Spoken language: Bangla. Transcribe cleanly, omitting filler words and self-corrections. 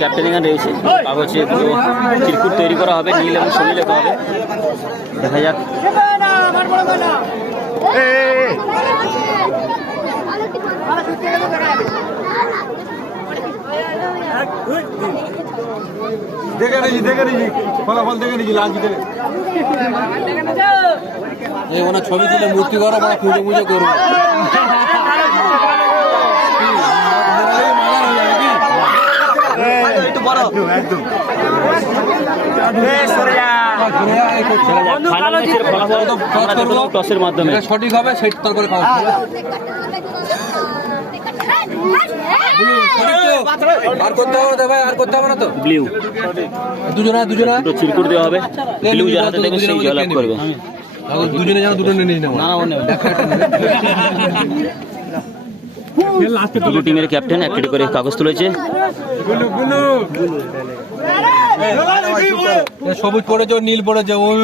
ক্যাপ্টেন এখানে রয়েছে কাগজে পুরো চিরকুট তৈরি করা হবে, নীল এবং সবুজ লেখা হবে। দেখা যাক দেখে নিয়েছি ফলাফল দেখে নিয়েছি লাল জিতে ওনার ছবি তুলে মূর্তি করা বা পুজো পুজো করবো। টসের মাধ্যমে সঠিক হবে সেই তারপরে খাওয়া আর করতে হবে না ভাই, আর করতে হবে না তো। ব্লু দুজনা দুটো চিরকুট দেওয়া হবে, ব্লু যার হাতে দেখবে সেই জয়লাভ করবে। দুজনে যেন দুটো নিয়ে নেবো। দুটো টিমের ক্যাপ্টেন একটি করে কাগজ তুলেছে। সবুজ পড়েছে, নীল পড়েছে, ওই